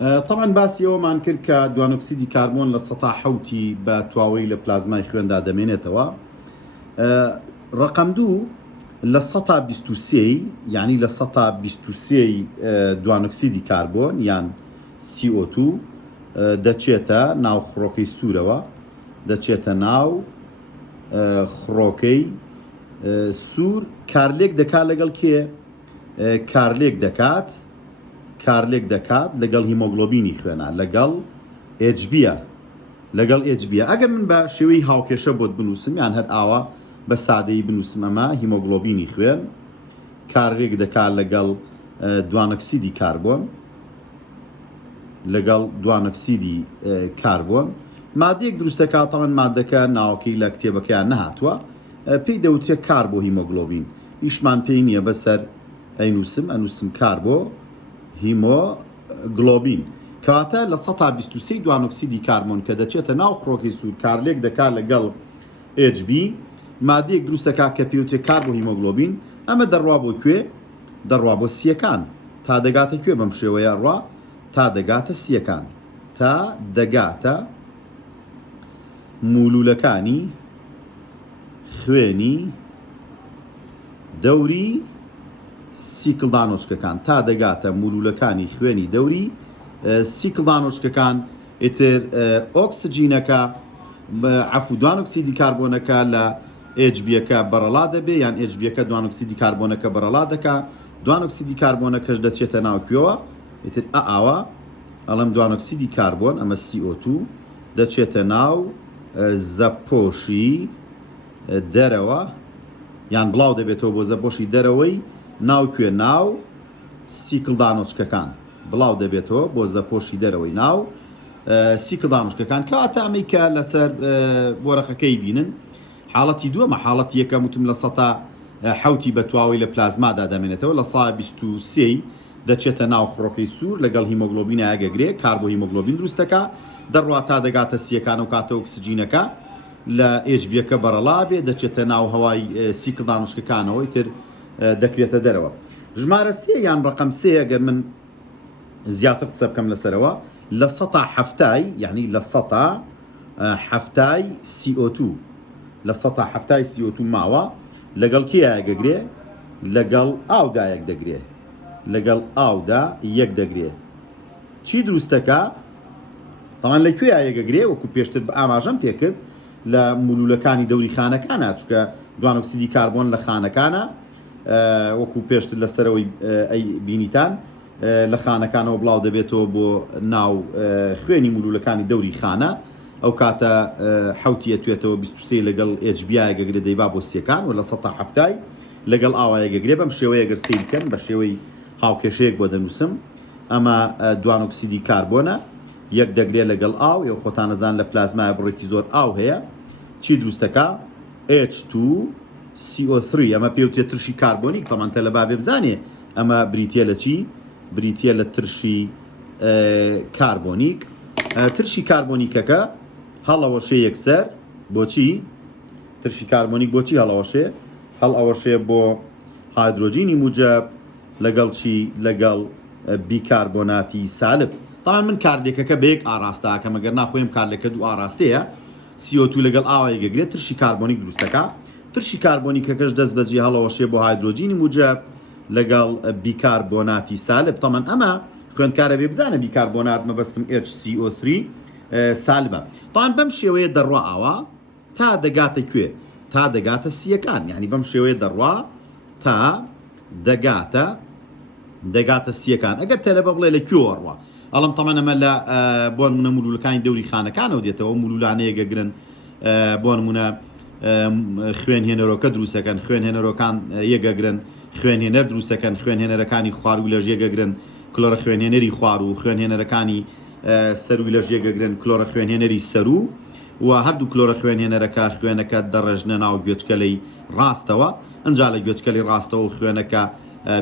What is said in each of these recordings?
طبعا باسی ئەومان کرد کە دوانۆکسیدی کاربۆن لە سەتا حەوتی بە تواوەی لە پلازمای خوێندا دەمێنێتەوە. ڕقم 2 لە 123 یعنی لە 123 دوانۆکسیدی کاربۆن یان CO2 دەچێتە ناو خڕۆکەی سوورەوە، دەچێتە ناو خڕۆکەی سوور. کارلێک دەکات لەگەڵ کێ؟ کارلێک دەکات لەگەڵ هیمۆگلۆبینی خوێنە، لەگەڵ HB. ئەگەر من بە شێوەی هاوکێشە بۆت بنووسم یان هەر ئاوا بە سادەی بنووسم ئەمە هیمۆگلۆبینی خوێن کارلێک دەکات لەگەڵ دوانۆکسیدی کاربۆن، لەگەڵ دوانۆکسیدی کاربۆن مادەیەک دروستەکات. تەمەن مادەکە ناوەکەی لە کتێبەکەیان نەهاتووە، پێی دەوترێت کاربۆ هیمۆگلۆبین. ئیشمان پێی نییە بەسەر ئەنووسم کاربۆ هیمۆگلۆبین کەواتە لە 123 دوانۆکسیدی کاربۆن کە دەچێتە ناو خڕۆکی سوور کارلێک دەکات لەگەڵ HB مادەیەک دروستەکات کە پێوترێت کاربۆ هیمۆگلۆبین. ئەمە دەڕوا بۆ کوێ؟ دەڕوا بۆ سیەکان. تا دەگاتە کوێ؟ بەم شێوەیە ڕوا تا دەگاتە سیەکان، تا دەگاتە مولولەکانی خوێنی دەوری سیکڵدانۆچکەکان، تا دەگاتە مولولەکانی خوێنی دەوری سیکڵدانۆچکەکان. ئیتر ئۆکسجینەکە عەفو دوانۆکسیدی کاربۆنەکە لە HBەکە بەرەڵا دەبێ یان HBەکە دوانۆکسیدی کاربۆنەکە بەرەڵا دەکا. دوانۆکسیدی کاربۆنەکەش دەچێتە ناوکوێوە. ئیتر ئاوا ئەڵەم دوانۆکسیدی کاربۆن ئەمە CO2 دەچێتە ناو زەپۆشی دەرەوە یان بڵاو دەبێتەوە بۆ زەپۆشی دەرەوەی ناوکوێ ناو سیکڵدانۆچکەکان، بڵاو دەبێتەوە بۆ زەپۆشی دەرەوەی ناو سیکڵدانۆچکەکان. کەواتە ئەمەی کە لەسەر وەرەقەکەی بینن حاڵەتی دووەمە. حاڵەتی یەکەم وتم لە 100 بە تواوەی لە پلازمادا دەمێنێتەوە، لە 123 دەچێتە ناو خڕۆکەی سوور لەگەڵ هیمۆگلۆبینە ئەگەگرێ کاربۆ هیمۆگلۆبین دروستەکە. دەڕوا تا دەگاتە سیەکان و کاتە ئۆکسجینەکە لە HBەکە بەرەڵا بێ دەچێتە ناو هەوای سیکڵدانۆچکەکانەوەی تر دەکرێتە دەرەوە. ژمارە 3 یان ڕقم 3 ئەگەر من زیاتر قسە بکەم لەسەرەوە لە 170 یعنی لە 170 CO2 لە 170 CO2 ماوە لەگەڵ کێ ئاگەگرێ؟ لەگەڵ ئاودا یەک دەگرێ، لەگەڵ ئاودا یەک دەگرێ. چی دروستەکە؟ تەمان لەکوێ ئاگەگرێ؟ وەکو پێشتر بە ئاماژەم پێکرد لە مولولەکانی دەوری خانەکانە، چونکە دوانۆکسیدی کاربۆن لە خانەکانە وەکو پێشتر لەسەرەوەی ئەی بینیتان لە خانەکانەوە بڵاو دەبێتەوە بۆ ناو خوێنی مولولەکانی دەوری خانە. ئەو کاتە حوتیە توێتەوە 23 لەگەڵ HBای گەگرێ دەیبا بۆ سیەکان و لە 170 لەگەڵ ئاوایە گەگرێ. بەم شێوەیە گەر سیر بکەن بە شێوەی هاوکێشەیەک بۆ دەنووسم ئەمە دوانۆکسیدی کاربۆنە یەک دەگرێ لەگەڵ ئاو. ئێوە خۆتان نەزان لە پلازمایە بڕێکی زۆر ئاو هەیە. چی دروستەکە؟ H2CO3 ئەمە پێوتێت ترشی کاربۆنیک. تەمان تە لە بابێ بزانێ ئەمە بریتە لە چی؟ بریتە لە ترشی کاربۆنیک. ترشی کاربۆنیکەکە هەڵەوەشێ یەکسەر بۆچی؟ ترشی کاربۆنیک بۆچی هەڵەوەشێ؟ هەڵئەوەشێ بۆ هایدرۆجینی موجب لەگەڵ چی؟ لەگەڵ بیکاربۆناتی سالب. تاوان من کارلێکەکە بەیەک ئاراستاکە مەگەر ناخۆیم کارلێکە دوو ئاراستەیە. CO2 لەگەڵ ئاوای گەگرێت ترشی کاربۆنیک دروستەکە. ترشی کاربۆنیکەکەش دەست بەجێ هەڵەوەشێ بۆ هایدرۆجینی موجب لەگەڵ بیکاربۆناتی سالب. تەمان ئەمە خوێندکارە بێ بزانە بیکاربۆنات مەبەستم HCO3 سالبە. تاوان بەم شێوەیە دەڕوا ئاوا تا دەگاتە کوێ؟ تا دەگاتە سیەکان. یعنی بەم شێوەیە دەڕوا تا دەگاتە سیەکان. ئەگەر تەلەبە بڵێ لە کوێوەڕوا ئەڵم تەمەن ئەمە لە بۆ نمونە مولولەکانی دەوری خانەکانەوە دێتەوە. مولولانەیە گەگرن بۆ نمونە خوێنهێنەرۆکە دروستەکەن، خوێنهێنەرۆکان یەگەگرن، خوێنهێنەر دروستەکەن، خوێنهێنەرەکانی خوار و لەژێ گەگرن، کلۆرە خوێنهێنەری خوار و خوێنهێنەرەکانی سەروی لەژێ گەگرن، کلۆرە خوێنهێنەری سەرو و هەردوو کلۆرە خوێنهێنەرەکە خوێنەکە دەڕێژنە ناو گوێچکەلەی ڕاستەوە. ئەنجا لە گوێچکەلی ڕاستەوە خوێنەکە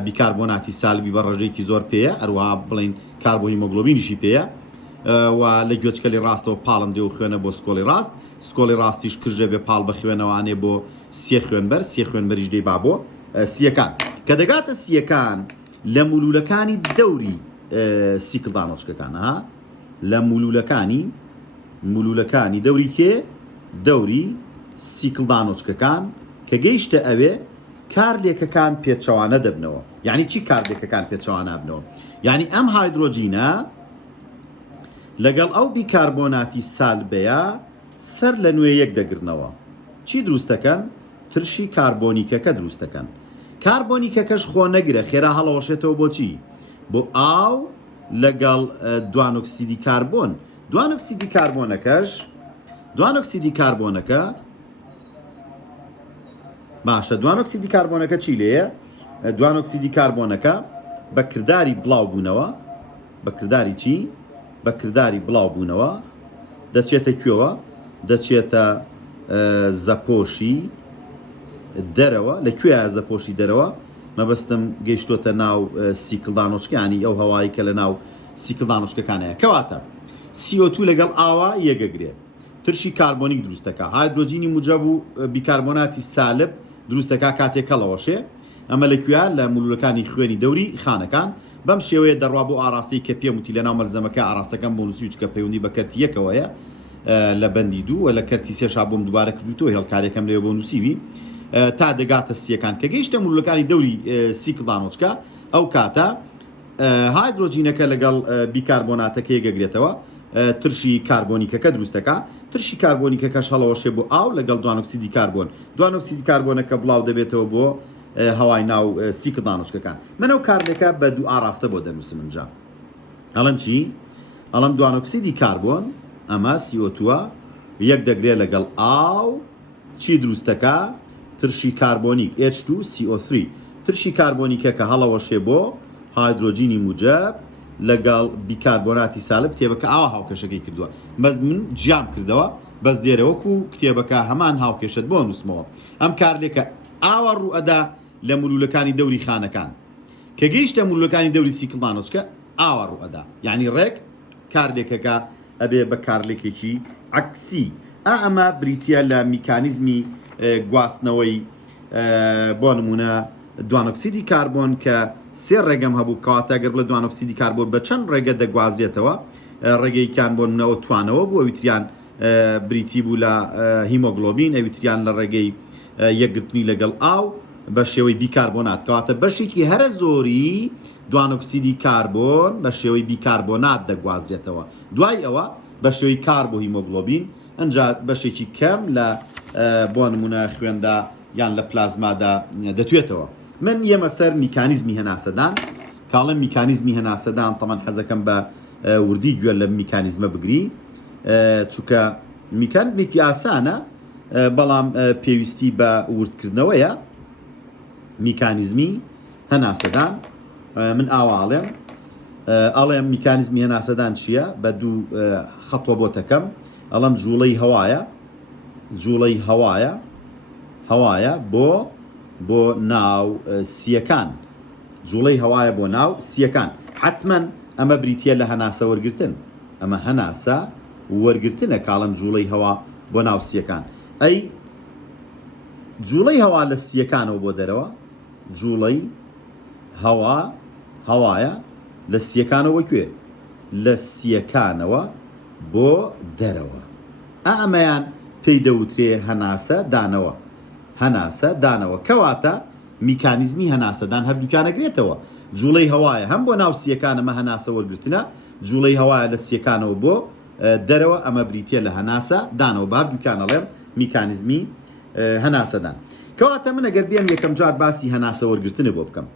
بیکاربۆناتی سالبی بە ڕێژەیەکی زۆر پێیە، هەروەها بڵین کاربۆ هیمۆگلۆبینیشی پێیە و لە گوێچکەلی ڕاستەوە پاڵم دێ و خوێنە بۆ سکۆڵی ڕاست. سکۆڵی ڕاستیش کرژە بێ پاڵ بە خوێنەوانێ بۆ سێ خوێنبەر، سێ خوێنبەریش دەیبا بۆ سیەکان. کە دەگاتە سیەکان لە مولولەکانی دەوری سیکڵدانۆچکەکانە لە مولولەکانی دەوری کێ دەوری سیکڵدانۆچکەکان کە گەیشتە ئەوێ کارلێکەکان پێچەوانە دەبنەوە. یعنی چی کارلێکەکان پێچەوانە بنەوە؟ یعنی ئەم هایدرۆجینە لەگەڵ ئەو بیکاربۆناتی سالبەیە سەر لە نوێ یەک دەگرنەوە. چی دروستەکەن؟ ترشی کاربۆنیکەکە دروستەکەن. کاربۆنیکەکەش خۆ نەگرە خێرا هەڵەوەشێتەوە بۆچی؟ بۆ ئاو لەگەڵ دوانۆکسیدی کاربۆن. دوانۆکسیدی کاربۆنەکە باشە، دوانۆکسیدی کاربۆنەکە چی لێیە؟ دوانۆکسیدی کاربۆنەکە بە کردداری بڵاو بوونەوە، بە کردداری چی؟ بە کردداری بڵاو بوونەوە دەچێتە کوێوە؟ دەچێتە زەپۆشی دەرەوە. لەکوێ زەپۆشی دەرەوە؟ مەبەستم گەیشتۆتە ناو سیکڵدانۆچکانی ئەو هەوایی کە لە ناو سیکڵدانۆچکەکانەیە. کەواتە CO2 لەگەڵ ئاوا یەگەگرێ، ترشی کاربۆنیک دروستەکە، هایدرۆجینی موجب و بیکاربۆناتی سالب دروستەکە کاتێک کەڵەوەشێ. ئەمە لەکوێ؟ لە مولولەکانی خوێنی دەوری خانەکان. بەم شێوەیە دەڕوا بۆ ئاراستی کە پێم وتی لە ناو مەرزەمەکە ئاراستەکەم بۆ نووسی چکە پەیوەندی بە کەرتی یەکەوەیە لە بەندی دوو و لە کەرتی سێشا بۆم دووبارە کردوتەوە هێڵکارێکم لێ بۆ نووسیوی تا دەگاتە سیەکان کە گەیشتە مولولەکانی دەوری سیکڵدانۆچکە. ئەو کاتە هایدرۆجینەکە لەگەڵ بیکاربۆناتەکە یەگەگرێتەوە، ترشی کاربۆنیکەکە دروستەکە. ترشی کاربۆنیکەکەش هەڵەوەشێ بۆ ئاو لەگەڵ دوانۆکسیدی کاربۆن. دوانۆکسیدی کاربۆنەکە بڵاو دەبێتەوە بۆ هەوای ناو سیکڵدانۆچکەکان. منەو کارلێکە بە دوو ئاراستە بۆ دەنووسم اینجا. ئەڵم چی؟ ئەڵم دوانۆکسیدی کاربۆن ئەمە CO2 یەک دەگرێت لەگەڵ ئاو چی دروستەکە؟ ترشی کاربۆنیک H2CO3. ترشی کاربۆنیکە کە هەڵەوەشێ بۆ هایدرۆجینی موجب لەگەڵ بیکاربۆناتی سالب کتێبەکە ئاوا هاوکێشەکەی کردووە. بەس من جیام کردەوە بەس دێرەوەکو کتێبەکە هەمان هاوکێشت بۆ نووسمەوە. ئەم کارلێکە ئاوا ڕوئەدا لە مولولەکانی دەوری خانەکان کە گەیشتە مولولەکانی دەوری سیکڵدانۆچکە ئاوا ڕوئەدا. یعنی ڕێک کارلێکەکە ئەبێ بە کارلێکێکی عەکسی. ئەمە بریتە لە میکانیزمی گواستنەوەی بۆ نمونە دوانۆکسیدی کاربۆن کە سێ ڕێگەم هەبوو کەواتە گەر بڵێ دوانۆکسیدی کاربۆن بە چەند ڕێگە دەگوازرێتەوە. ڕێگەیکیان بۆ نمونەوە توانەوە بوو، ئەویتریان بریتی بوو لە هیمۆگلۆبین، ئەویتریان لە ڕێگەی یەکگرتنی لەگەڵ ئاو بە شێوەی بیکاربۆنات. کەواتە بەشێکی هەرە زۆری دوانۆکسیدی کاربۆن بە شێوەی بیکاربۆنات دەگوازرێتەوە. دوای ئەوە بە شێوەی کار بۆ هیمۆگلۆبین ئەنجا بەشێکی کەم لە بۆ نمونە خوێندا یان لە پلازمادا دەتوێتەوە. من ئێمە سەر میکانیزمی هەناسەدان کاڵم میکانیزمی هەناسەدان تەمان حەزەکەم بە وردی گوێ لە میکانیزمە بگری چونکە میکانیزمێکی ئاسانە بەڵام پێویستی بە وردکردنەوەیە. میکانیزمی هەناسەدان من ئاواڵێم ئەڵێم میکانیزمی هەناسەدان چییە؟ بە دوو خەتوە بۆ تەکەم ئەڵم جوڵەی هەوایە بۆ ناو سیەکان. جوڵەی هەوایە بۆ ناو سیەکان. حتمما ئەمە بریتە لە هەناسە وەرگرتن. ئەمە هەناسە وەرگرتنە کاڵم جوڵەی هەوا بۆ ناو سیەکان. ئەی جوڵەی هەوا لە سیەکانەوە بۆ دەرەوە، جوڵەی هەوایە لە سیەکانەوە کوێ؟ لە سیەکانەوە بۆ دەرەوە. ئەمەیان پێی دەوترێ هەناسە دانەوە. کەواتە میکانیزمی هەناسەدان هەردووکانەگرێتەوە. جوڵەی هەوایە هەم بۆ ناو سیەکان ئەمە هەناسە وەرگرتنە، جوڵەی هەوایە لە سیەکانەوە بۆ دەرەوە ئەمە بریتە لە هەناسە دانەوە. هەردووکانەڵێم میکانیزمی هەناسەدان. کەواتە من ئەگەر بێم یەکەم جار باسی هەناسە وەرگرتنە بۆ بکەم،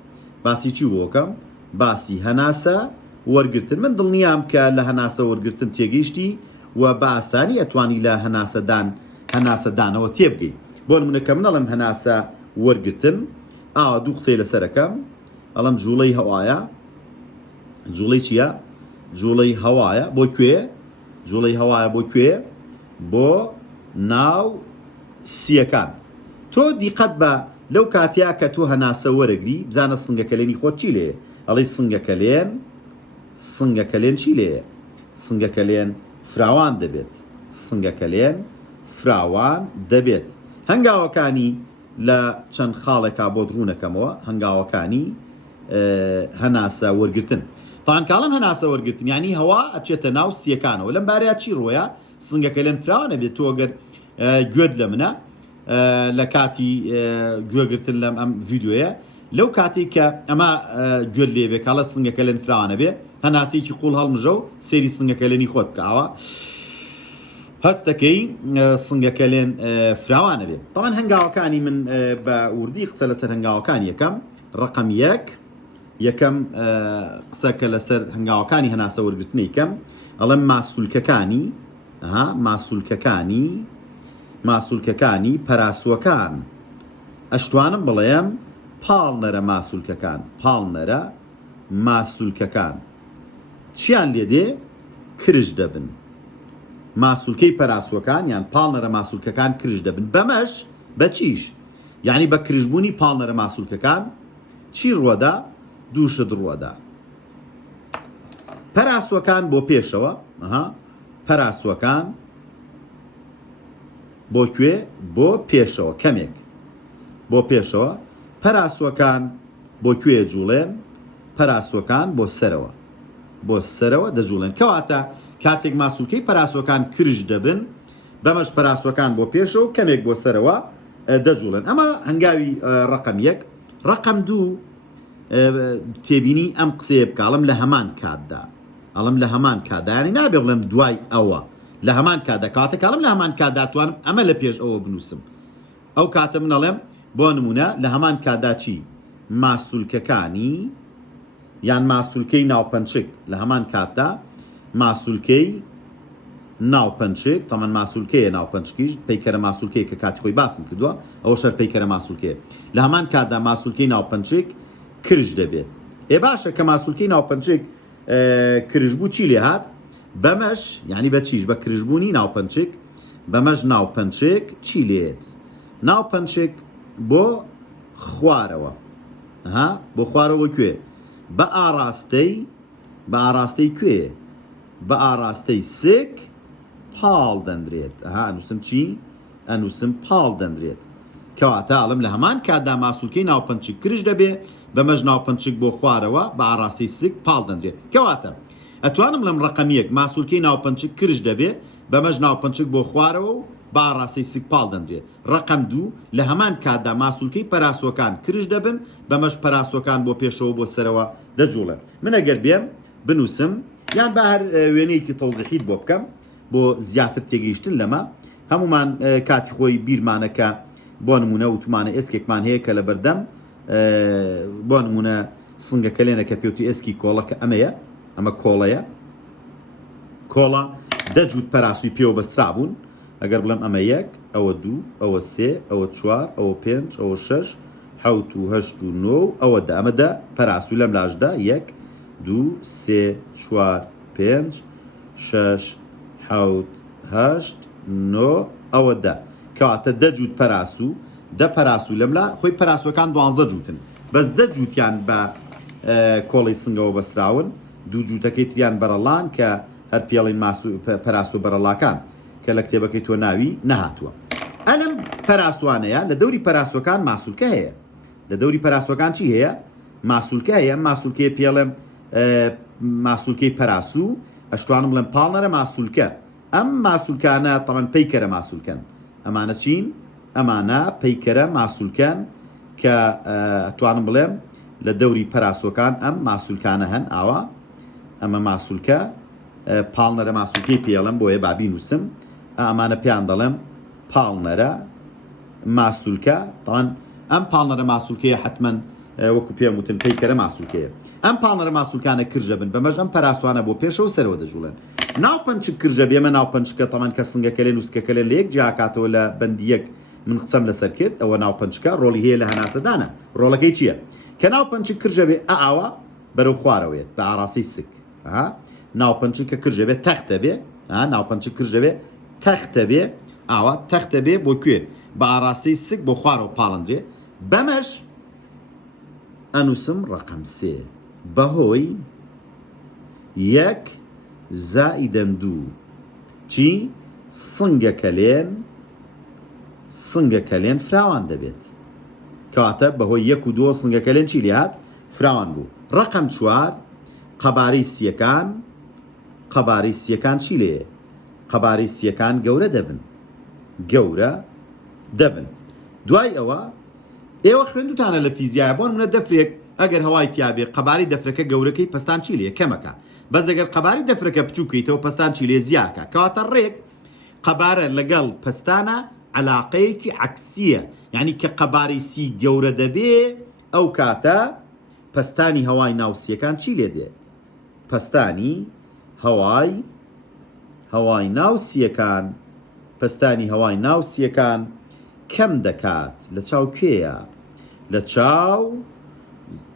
باسی چی بۆ بکەم؟ باسی هەناسە وەرگرتن. من دڵنیام کە لە هەناسە وەرگرتن تێگەیشتی و بە ئاسانی ئەتوانی لە هەناسەدانەوە تێبگەی. بۆ نمونەکە منەڵم هەناسە وەرگرتن ئاوا دوو قسەی لەسەرەکەم ئەڵم جوڵەی هەوایە. جوڵەی چییە؟ جوڵەی هەوایە بۆ کوێ؟ جوڵەی هەوایە بۆ کوێ؟ بۆ ناو سیەکان. تۆ دیقەت بە لەو کاتیا کە تۆ هەناسە وەرەگری بزانە سنگەکەلێنی خۆت چی لێ؟ ئەڵێ سنگەکەلێن چی لێ؟ سنگەکەلێن فراوان دەبێت. سنگەکەلێن فراوان دەبێت. هەنگاوەکانی لە چەند خاڵێکا بۆ دڕوونەکەمەوە هەنگاوەکانی هەناسە وەرگرتن. تان کاڵم هەناسە وەرگرتن ینی هەوا ئەچێتە ناو سیەکانەوە لەم بارەیە چی ڕۆیە سنگەکە لێن فراوانە بێت تۆگەر گوێت لە منە لە کاتی گوێگرتن لەم ئەم ڤیددیوەیە لەو کاتێک کە ئەمە گوێت لێبێ کاڵە سنگەکە لێن فراوانە بێ هەناسێکی قوڵ هەڵمژە و سێری سنگەکە لێنی خۆت بکەوە هەست دەکەی سنگەکە لێن فراوانە بێ تاوان هەنگاوەکانی من بە وردی قسە لەسەر هەنگاوەکانی ڕقم یەکەم قسەکە لەسەر هەنگاوەکانی هەناسە وەرگرتنی یەکەم ئەڵێم ماسوولکەکانی پەراسووەکان ئەشتوانم بڵێم پاڵنەرە ماسوولکەکان چیان لێدێ کرژ دەبن ماسوولکەی پەراسووەکان یان پاڵنەرە ماسوولکەکان کرژ دەبن بەمەش بە چیش یعنی بە کرژبوونی پاڵنەرە ماسوولکەکان چی ڕوەدا دووشت ڕوەدا پەراسووەکان بۆ پێشەوە پەراسووەکان بۆ کوێ بۆ پێشەوە کەمێک بۆ پێشەوە پەراسووەکان بۆ کوێ جوڵێن پەراسووەکان بۆ سەرەوە دەجوڵێن کەواتە کاتێک ماسوولکەی پەراسووەکان کرژ دەبن بەمەش پەراسووەکان بۆ پێشەوە کەمێک بۆ سەرەوە دەجوڵێن ئەمە هەنگاوی ڕقم یەک ڕقم دوو تێبینی ئەم قسەیە بکاڵم لە هەمان کاتدا ئەڵم لە هەمان کادانی نابێ بڵێم دوای ئەوە لە هەمان کادا کاتە کاڵم لە هەمان کاداتوانم ئەمە لە پێش ئەوە بنووسم ئەو کاتە منەڵێم بۆ نمونە لە هەمان کادا چی ماسوولکەکانی یان ماسوولکەی ناوپەنچک لە هەمان کاتدا ماسوولکەی ناوپەنچک تەمەەن ماسوولکەیە ناوپەنچکیش پەیکەرە ماسوولکەی کە کاتی خۆی باسم کردووە ئەوە شەر پەیکەرە ماسوولکەیە لە هەمان کاتدا ماسوولکەی ناوپەنچک کرژ دەبێت باشە کە ماسوولکەی ناوپەنچک کرژبوو چی لێ هات بەمەش ینی بە چیش بە کرژبوونی ناوپەنچک بەمەش ناوپەنچک چی لێت ناوپەنچک بۆ خوارەوە بۆ خوارەوە کوێ بە ئاراستەی کوێ بە ئاراستەی سک پاڵ دەندرێت ئەنووسم چی ئەنووسم پاڵ دەندرێت کەواتە ئاڵم لە هەمان کاتدا ماسوولکەی ناوپەنچک کرژ دەبێ بەمەش ناوپەنچک بۆ خوارەوە بە ئاراستەی سک پاڵ دەندرێت کەواتە ئەتوانم لەم ڕقم یەک ماسوولکەی ناوپەنچک کرژ دەبێ بەمەش ناوپەنچک بۆ خوارەوە و بە ئاراستەی سک پاڵ دەندرێت ڕقم دوو لە هەمان کاتدا ماسوولکەی پەراسووەکان کرژ دەبن بەمەش پەراسووەکان بۆ پێشەوە بۆ سەرەوە دەجوڵن من ئەگەر بێم بنووسم یان بە هەر وێنەیەکی تەوزیحیت بۆ بکەم بۆ زیاتر تێگەیشتن لەمە هەمومان کاتی خۆی بیرمانەکە بۆ نمونە وتمانە ئێسکێکمان هەیە کە لە بەردەم بۆ نمونە سنگەکە لێنە کە پێوتی ئێسکی کۆڵەکە ئەمەیە ئەمە کۆڵەیە کۆڵە دەجووت پەراسووی پێوە بەسترا بوون ئەگەر بڵێم ئەمە یەک ئەوە دوو ئەوە سێ ئەوە چوار ئەوە پێنج ئەوە شەش حەوت و هەشت و نۆ ئەوە دا ئەمەدا پەراسووی لەم لاشدا یەک دوو سێ چوار پێنج شەش حەوت هەشت نۆ ئەوە دا کەواتە دەجووت پەراسوو دە پەراسوو لەملا خۆی پەراسوەکان 12 جووتن بەس دەجووتیان بە کۆڵی سنگەوە بەسراون دوو جووتەکەی تریان بەرەڵان کە هەر پێڵین پەراسوو بەرەڵاکان کە لە کتێبەکەی تۆ ناوی نەهاتووە ئەلم پەراسوانەیە لە دەوری پەراسوەکان ماسوولکە هەیە لە دەوری پەراسوەکان چی هەیە ماسوولکە هەیە ماسوولکەیە پێڵێم ماسوولکەی پەراسوو ئەشتوانم بڵێم پاڵنەرە ماسوولکە ئەم ماسوولکانە تەمەەن پەیکەرە ماسوولکەن ئەمانە چین ئەمانە پەیکەرە ماسوولکەن کە ئەتوانم بڵێم لە دەوری پەراسوەکان ئەم ماسوولکانە هەن ئاوا ئەمە ماسوولکە پاڵنەرە ماسوولکەی پێڵم بۆیە بابی نووسم ئەمانە پێیان دەڵێم پاڵنەرە ماسوولکە تاوان ئەم پاڵنەرە ماسوولکەیە حتمەن وەکو پێم وتم پەیکەرە ماسوولکەیە ئەم پاڵنەرە ماسوولکانە کرژە بن بەمەش ئەم پەراسوانە بۆ پێشەوە سەرەوە دەجوڵێن ناوپەنچک کرژە بێمە ناوپەنچکە تەمان کە سنگەکە لێن وسکەکە لێن لە یەک جیاکاتەوە لە بەندی یەک من قسەم لەسەر کرد ئەوە ناوپەنچکە ڕۆڵی هەیە لە هەناسەدانە ڕۆڵەکەی چییە کە ناوپەنچک کرژە بێ ئاوا بەرەو خوارەوەیێت بە ئاراسی سک ناوپەنچکە کرژە بێ تەختە بێ ناوپەنچک کرژە بێ تەختە بێ ئاوا تەختە بێ بۆ کوێ بە ئاراستەی سک بۆ خوارەوە پاڵندرێ بەمەش ئەنووسم ڕقم سێ بەهۆی یەک زائیدەن دوو چی سنگەکە لێن فراوان دەبێت کەواتە بەهۆی یەک و دووە سنگەکە لێن چی لێهات فراوان بوو ڕقم چوار قەبارەی سیەکان چی لێ؟ قەبارەی سیەکان گەورە دەبن. دوای ئەوە ئێوە خوێندوتانە لە فیزیایە بۆ نمونە دەفرێک ئەگەر هەوای تیابێ قەبارەی دەفرەکە گەورەکەی پەستان چی لێ کەمەکە، بەس ئەگەر قەبارەی دەفرەکە بچوو بکەیتەوە پەستان چی لێ زیاکە، کەواتە ڕێک قەبارە لەگەڵ پەستانە عەلاقەیەکی عەکسیە، یعنی کە قەبارەی سی گەورە دەبێ ئەو کاتە پەستانی هەوای ناوسیەکان چی لێ دێ؟ پەستانی هەوای ناوسیەکان کەم دەکات لە چاو کێیە؟ لە چاو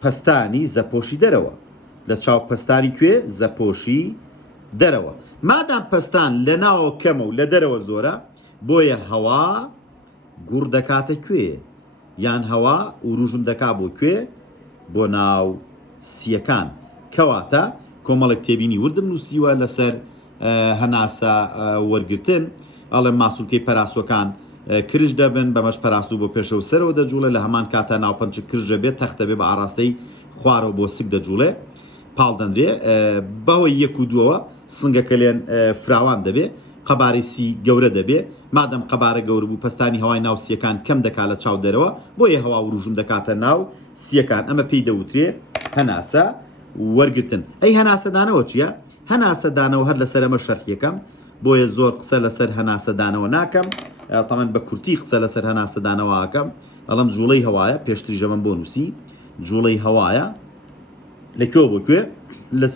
پەستانی زەپۆشی دەرەوە. لە چاو پەستانی کوێ؟ زەپۆشی دەرەوە. مادام پەستان لە ناوە کەمە و لە دەرەوە زۆرە، بۆیە هەوا گوڕ دەکاتە کوێ؟ یان هەوا وروژم دەکا بۆ کوێ؟ بۆ ناو سیەکان. کەواتە کۆمەڵک تێبینی وردم نووسیوە لەسەر هەناسە وەرگرتن، ئەڵێ ماسوولکەی پەراسۆکان کرژ دەبن، بەمەش پەراسوو بۆ پێشەوە سەرەوە دەجوڵێ، لە هەمان کاتە ناوپەنچ کرژە بێت تەختە بێ بە ئاراستەی خوارەوە بۆ سک دەجوڵێ پاڵ دەندرێ، بەهۆی یەک و دووەوە سنگەکە لێن فراوان دەبێ، قەبارەی سی گەورە دەبێ، مادەم قەبارە گەور بوو پەستانی هەوای ناو سیەکان کەم دەکات لە چاو دەرەوە، بۆیە هەوا وروژم دەکاتە ناو سیەکان. ئەمە پێی دەوترێ هەناسە وەرگرتن. ئەی هەناسەدانەوە چییە؟ هەناسەدانەوە هەر لەسەر ئەمە شەرحیەکەم، بۆیە زۆر قسە لەسەر هەناسەدانەوە ناکەم، تەمەەن بە کورتی قسە لەسەر هەناسەدانەوە ئاکەم. ئەڵەم جوڵەی هەوایە، پێشتری ژەمەم بۆ نووسی، جوڵەی هەوایە لەکوێ بۆ کوێ؟ لە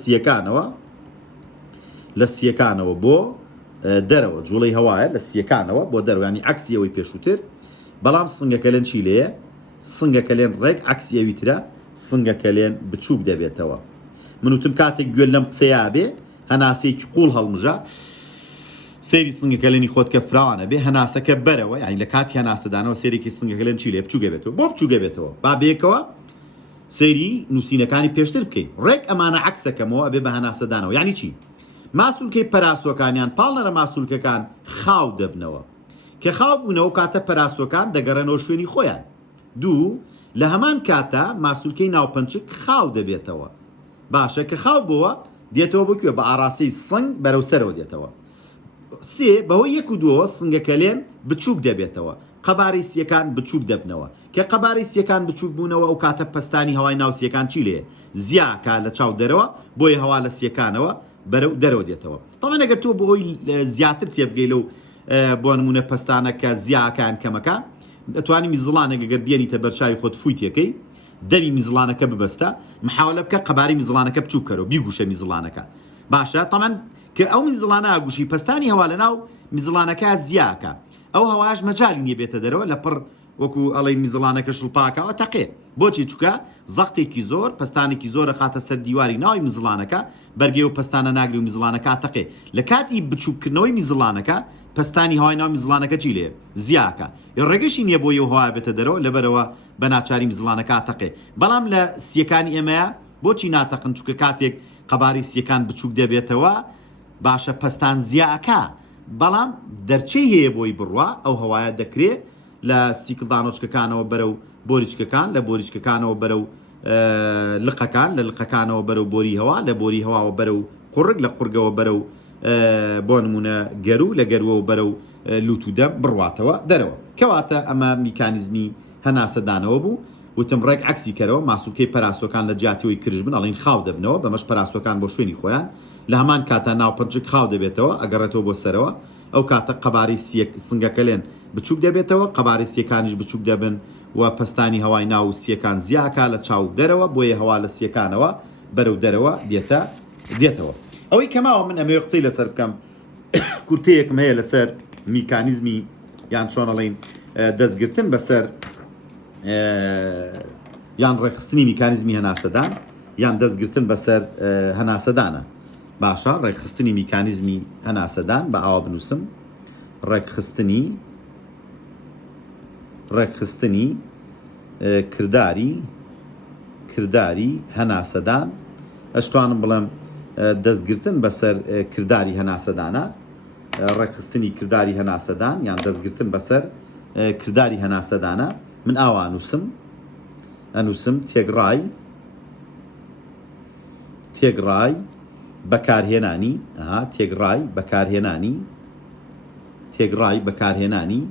سیەکانەوە بۆ دەرەوە. جوڵەی هەوایە لە سیەکانەوە بۆ دەرەوە، ینی عەکسی ئەوەی پێشووتر. بەڵام سنگەکە لێن چی لێیە؟ سنگەکە لێن ڕێک عەکسی ئەوی ترە، سنگەکە لێن بچووک دەبێتەوە. منوتم کاتێک گوێ لەم قسەیە بێ، هەناسەیەکی قوڵ هەڵمژە، سێری سنگەکە لێنی خۆتکە فراوانە بێ، هەناسەکە بەرەوە، یعنی لە کاتی هەناسەدانەوە سێرێکی سنگەکە لێن چی لێ؟ بچووکە بێتەوە. بۆ بچووکە بێتەوە با بێکەوە سەیری نووسینەکانی پێشتر بکەین. ڕێک ئەمانە عەکسەکەمەوە ئەبێ بە هەناسەدانەوە. یعنی چی؟ ماسوولکەی پەراسۆکانیان پاڵنەرە ماسوولکەکان خاو دەبنەوە، کە خاو بوونەوە کاتە پەراسۆکان دەگەڕێنەوە شوێنی خۆیان. دوو، لە هەمان کاتە ماسوولکەی ناوپەنچک خاو دەبێتەوە. باشە کە خاو بووە دێتەوە بکوێ؟ بە ئاراستەی سنگ بەرەو سەرەوە دێتەوە. سێ، بەهۆی یەک و دووەوە سنگەکە لێن بچووک دەبێتەوە، قەبارەی سیەکان بچووک دەبنەوە، کە قەبارەی سیەکان بچووک بوونەوە ئەو کاتە پەستانی هەوای ناو سیەکان چی لێ؟ زیاکە لە چاو دەرەوە، بۆیە هەوا لە سیەکانەوە بەرەو دەرەوە دێتەوە. تەمەەن ئەگەر تۆ بۆ ئەوی زیاتر تێبگەی لەو بۆ نمونە پەستانەکە زیاکان کەمەکە، دەتوانی میزڵانێک ئەگەر بێنیتە بەرچاوی خۆت فوی تێکەی، دەمی میزڵانەکە ببەستە، محاولە بکە قەبارەی میزڵانەکە بچووکەرەوە، بیگوشە میزڵانەکە. باشە، تەمەەن کە ئەو میزڵانە ئاگوشی پەستانی هەوا لە ناو میزڵانەکە زیاکە، ئەو هەواش مەجای نییە بێتە دەرەوە لە پڕ وەکو ئەڵەی میزڵانەکە شڵپاکەوە تەقێ. بۆچی؟ چووکە زەختێکی زۆر، پەستانێکی زۆرە خاتە سەر دیواری ناوی میزڵانەکە، بەرگێ و پەستانە ناگری و میزڵانەکە تەقێ. لە کاتی بچووکردنەوەی میزڵانەکە پەستانی هەوای ناو میزڵانەکە چی لێ؟ زیاکە. ڕێگەشی نییە بۆ ئەو هەوا بێتە دەرەوە، لەبەرەوە بە ناچاری میزڵانەکە تەقێ. بەڵام لە سیەکانی ئێمەیە بۆچی ناتەقن؟ چووکە کاتێک قەبارەی سیەکان بچووک دەبێتەوە، باشە پەستان زیاکە، بەڵام دەرچەی هەیە بۆی بڕوا، ئەو هەوایە دەکرێت لە سیکڵدانۆچکەکانەوە بەرەو بۆریچکەکان، لە بۆریچکەکانەوە بەرەو لقەکان، لە لقەکانەوە بەرەو بۆری هەوا، لە بۆری هەواوە بەرەو قوڕک، لە قورگەوە بەرەو بۆ نمونە گەرو، لە گەروەوە بەرەو لوت و دەم بڕواتەوە دەرەوە. کەواتە ئەمە میکانیزمی هەناسەدانەوە بوو. وتم ڕێک عەکسی کەرەوە، ماسوولکەی پەراسۆکان لە جیاتیەوەی کرژ بن، ئەڵین خاو دەبنەوە، بەمەش پەراسۆکان بۆ شوێنی خۆیان، لە هەمان کاتە ناوپەنچک خاو دەبێتەوە، ئەگەڕێتەوە بۆ سەرەوە، ئەو کاتە قەبارەی سنگەکە لێن بچووک دەبێتەوە، قەبارەی سیەکانیش بچووک دەبن و پەستانی هەوای ناو سیەکان زیاکە لە چاو دەرەوە، بۆیە هەوا لە سیەکانەوە بەرەو دەرەوە دێتەوە. ئەوەی کەماوە من ئەمێ قسەی لەسەر بکەم، کورتەیەکم هەیە لەسەر میکانیزمی یان چۆنەڵین دەستگرتن بەسەر یان ڕێخستنی میکانیزمی هەناسەدان یان دەستگرتن بەسەر هەناسەدانە. باشە، ڕێکخستنی میکانیزمی هەناسەدان بە ئاوا بنووسم. ڕێکخستنی کرداری هەناسەدان، ئەشتوانم بڵێم دەستگرتن بەسەر کرداری هەناسەدانە، ڕێکخستنی کرداری هەناسەدان یان دەستگرتن بەسەر کرداری هەناسەدانە. من ئاوا ئەنووسم تێگڕای تێگڕای بەکارهێنانی تێگڕای بەکارهێنانی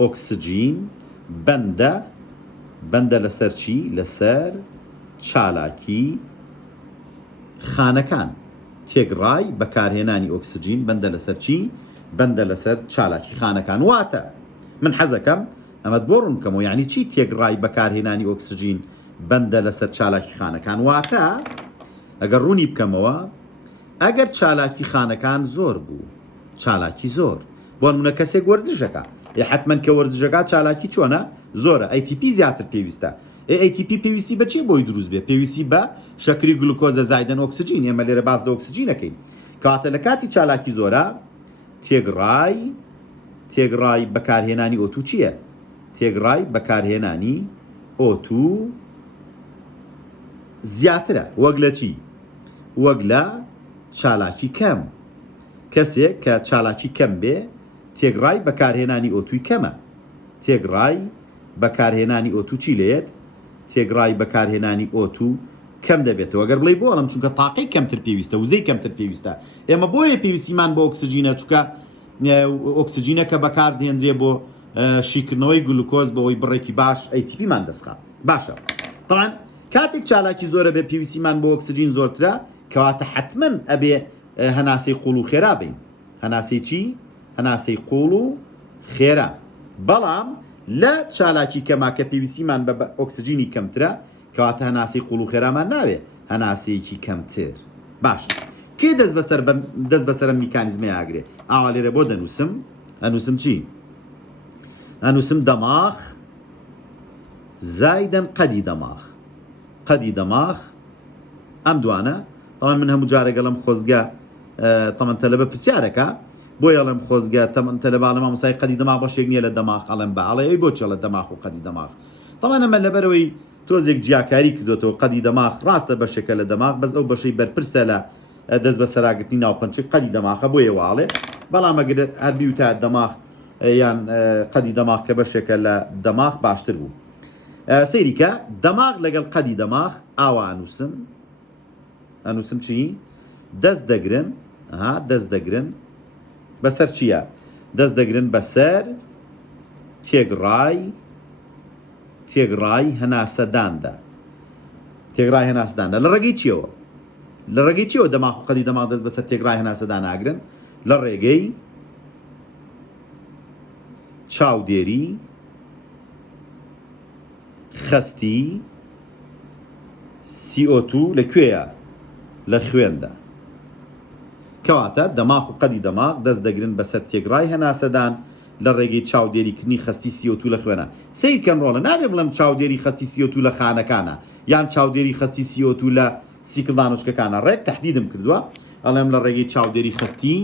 ئۆکسجین بەندە لەسەر چی؟ لەسەر چالاکی خانەکان. تێگڕای بەکارهێنانی ئۆکسجین بەندە لەسەر چی؟ بەندە لەسەر چالاکی خانەکان. واتە من حەزەکەم ئەمەد بۆ ڕوون بکەمەوە، یعنی چی تێگڕای بەکارهێنانی ئۆکسجین بەندە لەسەر چالاکی خانەکان؟ واتە ئەگەر ڕوونی بکەمەوە، ئەگەر چالاکی خانەکان زۆر بوو، چالاکی زۆر بۆ نمونە کەسێک وەرزشەکە، حتمما کە وەرزشەکە چالاکی چۆنە؟ زۆرە. ATP زیاتر پێویستە. ATP پێویستی بە چێ بۆی دروست بێ؟ پێویستی بە شەکری گلوکۆزە زایدەن ئۆکسجین. ئێمە لێرە باز لە ئۆکسجینەکەین. کاتە لە کاتی چالاکی زۆرە تێگڕای بەکارهێنانی ئۆتو چییە؟ تێگڕای بەکارهێنانی ئۆتو زیاترە وەک لە چی؟ وەک لە چالاکی کەم. کەسێک کە چالاکی کەم بێ تێگڕای بەکارهێنانی ئۆتوی کەمە. تێگڕای بەکارهێنانی ئۆتو چی لێت؟ تێگڕای بەکارهێنانی ئۆتو کەم دەبێتەوە. ئەگەر بڵێ بۆ ئەڵم چونکە تاقەی کەمتر پێویستە، وزەی کەمتر پێویستە. ئێمە بۆیە پێویستیمان بۆ ئۆکسجینە، چونکە ئۆکسجینە کە بەکار دێنرێ بۆ شیکردنەوەی گلوکۆز بەوەی بڕێکی باش ATPمان دەستخات. باشە. طبعاً کاتێک چالاکی زۆرە بێ پێویستیمان بۆ ئۆکسجین زۆرترە، کەواتە حتمما ئەبێ هەناسەی قوڵ و خێرا بین. هەناسەی چی؟ هەناسەی قوڵ و خێرا. بەڵام لە چالاکی کەما کە پێویستیمان بە ئۆکسجینی کەمترە، کەواتە هەناسەی قوڵ و خێرامان ناوێ، هەناسەیەکی کەمتر. باش. کێ دەست بەسەر میکانیزمە ئاگرێ؟ ئاوا لێرە بۆ ئەنووسم چی؟ ئەنووسم دەماغ زایدەن قەدی دەماغ ئەم دوانە. تەمان من هەموو جارێگەڵم خۆزگە تەمەن تەلەبە پرسیارەکە بۆی ئەڵێم خۆزگە تەمەن تەلەبە ئەڵێ مامۆستای قەدی دەماغ بەشێک نییە لە دەماغ، ئەڵێم بە ئەڵێ ئەی بۆچی لە دەماغ و قەدی دەماغ؟ تەمان ئەمە لەبەرەوەی تۆزێک جیاکاری کردوێتەوە. قەدی دەماغ ڕاستە بەشێکە لە دەماغ، بەس ئەو بەشەی بەرپرسە لە دەست بە سەراگرتنی ناوپەنچەی قەدی دەماغە بۆیە واڵێ. بەڵام ئەگەر هەردوو تا دەماغ یان قەدی دەماغ کە بەشێکە لە دەماغ باشتر بوو. سەیریکە دەماغ لەگەڵ قەدی دەماغ ئاوا ئەنووسم چی؟ دەست دەگرن بەسەر چییە؟ دەست دەگرن بەسەر تێگڕای هەناسەداندا. لە ڕێگەی چیەوە؟ لە ڕێگەی چیەوە دەماغ و قەدی دەماغ دەست بەسەر تێگڕای هەناسەدان ئاگرن؟ لە ڕێگەی چاودێری خستی CO2 لەکوێیە؟ لە خوێندا. کەواتە دەماغ و قەدی دەماغ دەست دەگرن بەسەر تێگڕای هەناسەدان لە ڕێگەی چاودێریکردنی خستی CO2 لە خوێنە. سیرکەن ڕۆڵە نابێ بڵم چاودێری خستی CO2 لە خانەکانە یان چاودێری خستی CO2 لە سیکڵدانوشکەکانە. ڕێک تەحدیدم کردووە، ئەڵێم لە ڕێگەی چاودێری خستی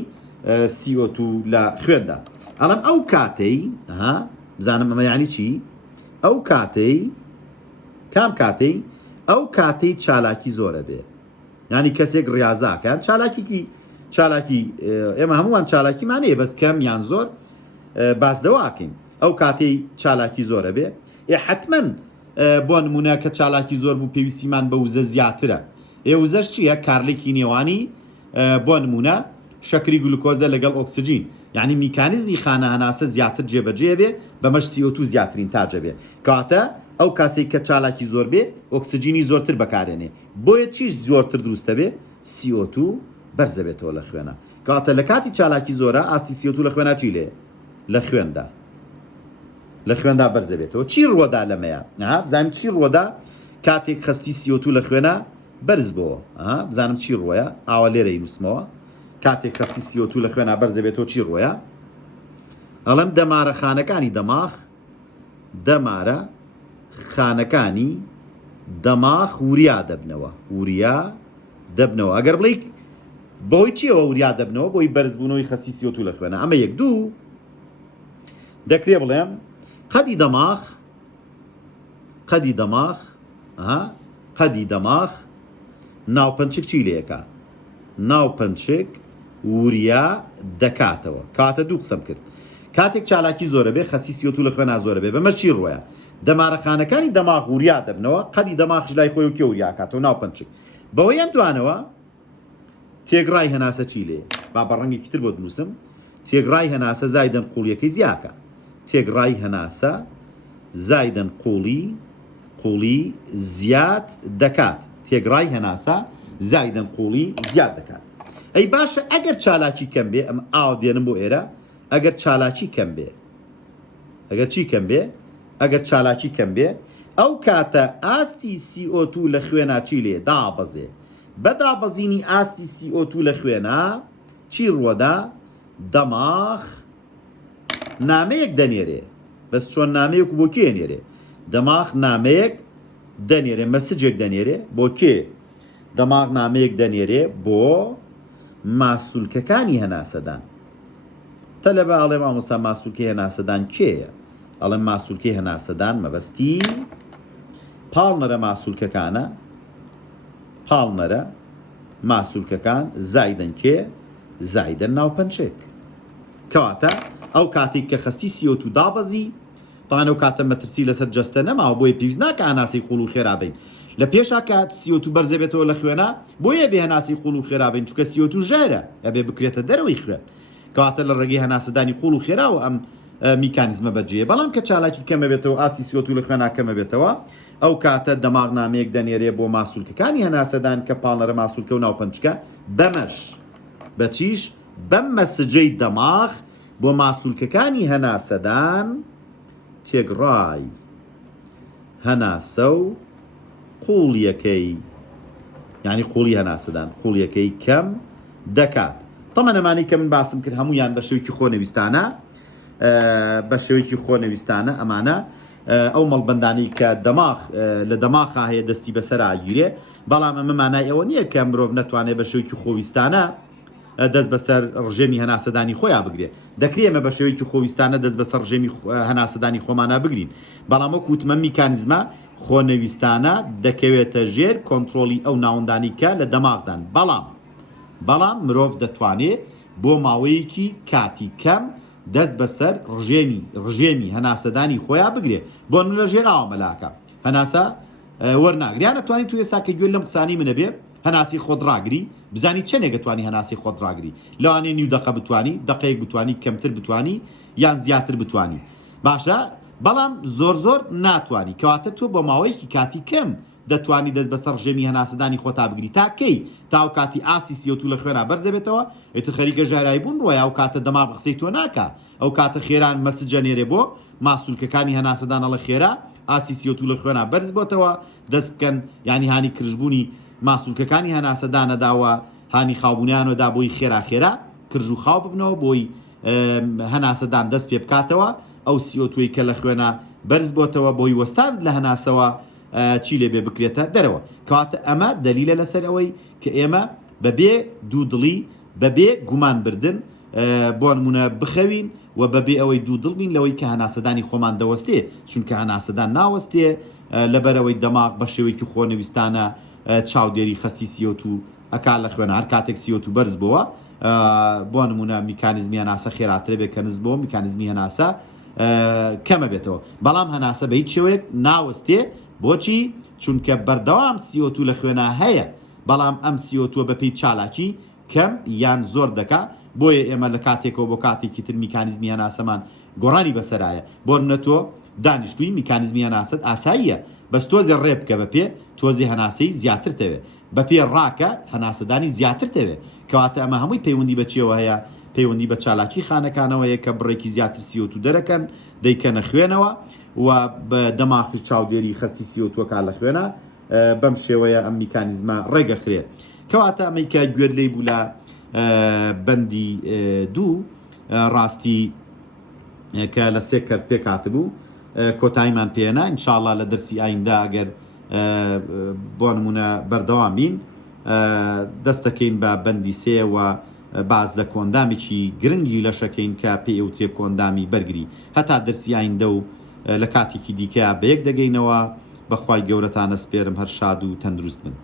CO2 لە خوێندا. ئەڵێم ئەو کاتەی بزانم ئەمە یعنی چی؟ ئەو کاتەی کام کاتەی؟ ئەو کاتەی چالاکی زۆرە بێ. یعنی کەسێک ڕاضاکە چالاکی ئێمە هەمووان چالاکیمانەیە، بەس کەم یان زۆر باسدەواکەین. ئەو کاتەی چالاکی زۆرە بێ حتمما بۆ نمونە کە چالاکی زۆر بوو پێویستیمان بە وزە زیاترە. وزەش چییە؟ کارلێکی نێوانی بۆ نمونە شەکری گلوکۆزە لەگەڵ ئۆکسجین. یعنی میکانیزمی خانە هەناسە زیاتر جێبەجێ بێ، بەمەش CO2 زیاترین تاجە بێ. کاتە ئەو کاسێک کە چالاکی زۆر بێ ئۆکسجینی زۆرتر بەکارێنێ. بۆیە چیش زۆرتر دروستە بێ؟ CO2 بەرزە بێتەوە لە خوێنە. کاتە لە کاتی چالاکی زۆرە ئاستی CO2 لە خوێنە چی لێ؟ لە خوێندا بەرزە بێتەوە. چی ڕووەدا لەمەیە؟ بزانم چی ڕووەدا کاتێک خستی CO2 لە خوێنە بەرز بەوە؟ بزانم چی ڕوویە؟ ئاوا لێرەی نووسمەوە. کاتێک خستی CO2 لە خوێنە بەرزە بێتەوە چی ڕوویە؟ ئەڵێم دەمارە خانەکانی دەماغ وریا دەبنەوە. ئەگەر بڵیک بۆی چیەوە وریا دەبنەوە؟ بۆی بەرزبوونەوەی خستی CO2 لە خوێنە. ئەمە یەک دوو دەکرێ بڵێم قەدی دەماغ ناوپەنچک چی لێکە؟ ناوپەنچک وریا دەکاتەوە. کاتە دوو قسەم کرد. کاتێک چالاکی زۆرە بێ خەسی CO2 لە خوێنە زۆرە بێ، بەمە چی ڕوایە؟ دەمارەخانەکانی دەماغ وریا دەبنەوە، قەدی دەماغش لای خۆی و کێ وریا کاتەوە ناوپەنچک. بەوەی ئەم دوانەوە تێگڕای هەناسە چی لێ با بە ڕەنگێکی تر بۆ دروستم تێگڕای هەناسە زایدەن قوڵیەکەی زیاکە تێگڕای هەناسە زایدەن قوڵی زیاد دەکات تێگڕای هەناسە زایدەن قوڵی زیاد دەکات ئەی باشە ئەگەر چالاکی کەم بێ ئەم ئاو دێنم بۆ ئێرە ئەگەر چالاکی کەم بێ ئەگەر چی کەم بێ ئەگەر چالاکی کەم بێ ئەو کاتە ئاستی CO2 لە خوێنە چی لێ دابەزێ بەدابەزینی ئاستی CO2 لە خوێنە چی ڕوەدا دەماغ نامەیەک دەنێرێ بەس چۆن نامەیەک بۆ کێ نێرێ دەماغ نامەیەک دەنێرێ مەسجێک دەنێرێ بۆ کێ دەماغ نامەیەک دەنێرێ بۆ ماسوولکەکانی هەناسەدان تەلەبە ئەڵێ مامۆستا ماسوولکەی هەناسەدان کێیە ئەڵێم ماسوولکەی هەناسەدان مەبەستی پاڵنەرە ماسوولکەکانە پاڵنەرە ماسوولکەکان زایدەن کێ زایدەن ناوپەنچێک کەواتە ئەو کاتێک کە خستی CO2 دابەزی تاوان ئەو کاتە مەترسی لەسەر جەستە نەماوە بۆیە پێویست ناکە هەناسەی قوڵ و خێرابین لە پێشا کات CO2 بەرزێ بێتەوە لە خوێنە بۆیە بێ هەناسی قوڵ و خێرابین چونکە CO2 ژێرە ئەبێ بکرێتە دەرەوەی خوێن کەواتە لە ڕێگەی هەناسەدانی قوڵ و خێراوە ئەم میکانیزمە بەجێ بەڵام کە چالاکی کەمە بێتەوە ئاسی CO2 لە خوێنە کەمە بێتەوە ئەو کاتە دەماغ نامەیەک دەنێرێ بۆ ماسوولکەکانی هەناسەدان کە پاڵنەرە ماسوولکە و ناوپەنچکە بەمەش بەچیش بەم مەسجەی دەماغ بۆ ماسوولکەکانی هەناسەدان تێگڕای هەناسە و قوڵیەکەی یعنی قوڵی هەناسەدان قوڵیەکەی کەم دەکات تەمەنەمانی کە من باسم کرد هەمویان بە شێوەیەکی خۆنەویستانە بە شێوەیەکی خۆنەویستانە ئەمانە ئەو مەڵبەندانی کە دەماغ لە دەماغا هەیە دەستی بەسەر ئاگیرێ بەڵام ئەمە مانای ئەوە نییە کە مرۆڤ نەتوانێت بە شێوەیەکی خۆویستانە دەست بەسەر ڕژێمی هەناسەدانی خۆیان بگرێت دەکرێمە بە شێوەیەکی خۆویستانە دەست بەسەر ڕژێمی هەناسەدانی خۆمانە بگرین بەڵام وەک وتمە میکانیزمە خۆنەویستانە دەکەوێتە ژێر کۆنتترۆلی ئەو ناوەندانی کە لە دەماغدان بەڵام مرۆڤ دەتوانێت بۆ ماوەیەکی کاتی کەم دەست بەسەر ڕژێمی هەناسەدانی خۆیان بگرێ بۆ من لە ژێراوە مەلاکە هەناسە وەرناگریان نەتوانانی توێ ساکە گوێ لەم قسانی منە بێ هەناسی خۆدراگری بزانی چەندێک توانی هەناسی خۆدراگری لەوانێ نیو دقە بتوانی دقەیەک بتوانی کەمتر بتوانی یان زیاتر بتوانی باشە بەڵام زۆر ناتوانی کەواتە تۆ بۆ ماوەیەکی کاتی کەم دەتوانی دەست بەسەر ڕژێمی هەناسەدانی خۆتا بگری تاکەی تاو کاتی ئاسی CO2 لە خوێنە بەرزە بێتەوە ئێتە خەریکە ژارایی بوون ڕۆیە ئەو کاتە دەماغ قسەی تۆ ناکە ئەو کاتە خێران مەسجەنێرێ بۆ ماسوولکەکانی هەناسەدانە لە خێرا ئاسی CO2 لە خوێنە بەرز بۆتەوە دەست بکەن ینی هانی کرژبوونی ماسوولکەکانی هەناسەدانەداوە هانی خاوبوونیانەوەدا بۆی خێرا کرژ و خاو ببنەوە بۆی هەناسەدان دەست پێ بکاتەوە ئەو CO2ی کە لە خوێنە بەرز بۆتەوە بۆی وەستان لە هەناسەوە چی لێبێ بکرێتە دەرەوە کەواتە ئەمە دەلیلە لەسەر ئەوەی کە ئێمە بەبێ دوودڵی بەبێ گومان بردن بۆ نمونە بخەوین و بەبێ ئەوەی دوودڵ بین لەوەی کە هەناسەدانی خۆمان دەوەستێ چونکە هەناسەدان ناوەستێ لەبەرەوەی دەماغ بە شێوەیەکی خۆنەویستانە چاودێری خستی CO2 ئەکا لە خوێنە هەر کاتێک CO2 بەرز بووە بۆ نمونە میکانیزمی هەناسە خێراترە بێ کە نزم بۆ میکانیزمی هەناسە کەمە بێتەوە بەڵام هەناسە بە هیچ شێوەیەک ناوەستێ بۆچی چونکە بەردەوام CO2 لە خوێنە هەیە بەڵام ئەم CO2 بەپێی چالاکی کەم یان زۆر دەکا بۆیە ئێمە لە کاتێکەوە بۆ کاتێکی تر میکانیزمی هەناسەمان گۆڕانی بەسەرایە بۆ منە تۆ دانیشتووی میکانیزمی هەناسەت ئاساییە بەس تۆزێ ڕێ بکە بەپێ تۆزی هەناسەی زیاتر تەوێ بەپێ ڕاکە هەناسەدانی زیاتر تەوێ کەواتە ئەمە هەمووی پەیوەندی بەچێوە هەیە پەیوەندی بە چالاکی خانەکانەوەیە کە بڕێکی زیاتر CO2 دەرەکەن دەیکەنە خوێنەوە و بە دەماغی چاودێری خستی CO2 لە خوێنە بەم شێوەیە ئەم میکانیزمە ڕێگەخرێت کەواتە ئەمەی کە گوێر لێی بوو لە بەندی دوو ڕاستی کە لە سێ کەرت پێک هاتبوو کۆتاییمان پێێنە ئینشاءڵڵا لە دەرسی ئایندا ئەگەر بۆ نمونە بەردەوام بین دەست دەکەین بە بەندی سێ و باز لە کۆندامێکی گرنگی لەشەکەین کە پێی ئەو تێ کۆندامی بەرگری هەتا دەرسی ئایندا و لە کاتێکی دیکە بەیەک دەگەینەوە بەخوای گەورەتانە سپێرم هەر شاد و تەندروست بن.